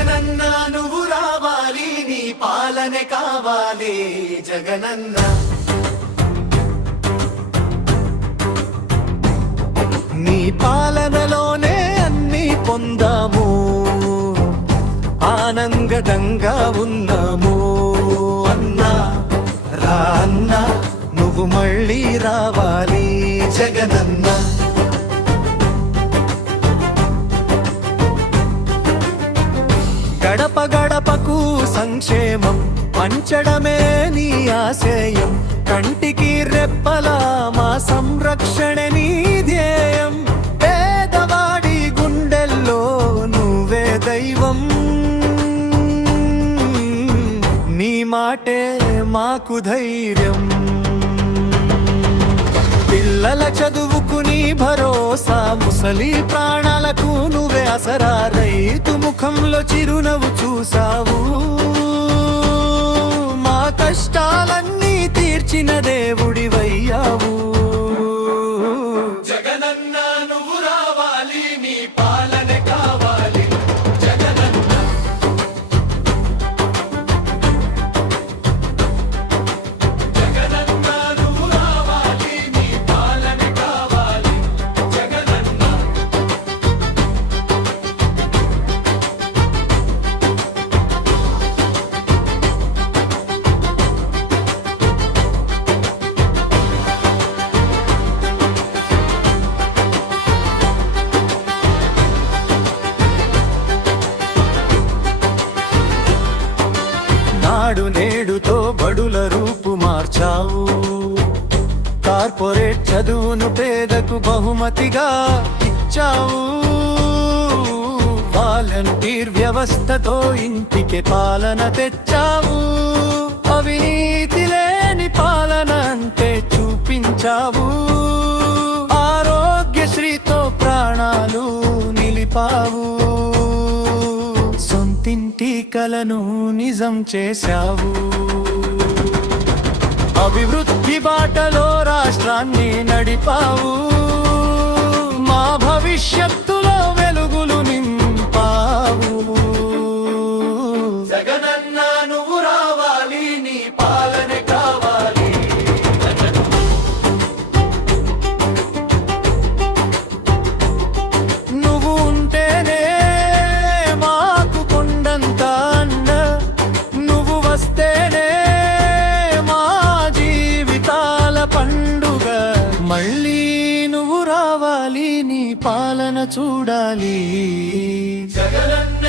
జగనన్న నువ్వు రావాలి నీ పాలనే కావాలి. జగనన్న. నీ పాలనలోనే అన్ని పొందాము. ఆనందంగా ఉన్నాము. అన్నా రా అన్నా నువ్వు మళ్ళీ రావాలి జగనన్న. సంక్షేమం పంచడమే నీ ఆశయం. కంటికి రెప్పలా మా సంరక్షణ నీ ధ్యేయం. పేదవాడి గుండెల్లో నువ్వే దైవం. నీ మాటే మాకు ధైర్యం. పిల్లల చదువుకు నీ భరోసా ముసలి ప్రాణాలకు నువ్వే అసరా. రైతు ముఖంలో చిరునవ్వు చూసావు. వచ్చినదే. నాడు నేడుతో బడుల రూపు మార్చావు. కార్పొరేట్ చదువును పేదకు బహుమతిగా ఇచ్చావు. వాలంటీర్ వ్యవస్థతో ఇంటికి పాలన తెచ్చావు. అవినీతి లేని పాలన అంటే చూపించావు. ఆరోగ్యశ్రీతో ప్రాణాలు నిలిపావు. కలను నిజం చేశావు. అభివృద్ధి బాటలో రాష్ట్రాన్ని నడిపావు. మళ్ళీ నువ్వు రావాలి నీ పాలన చూడాలి. జగలన్న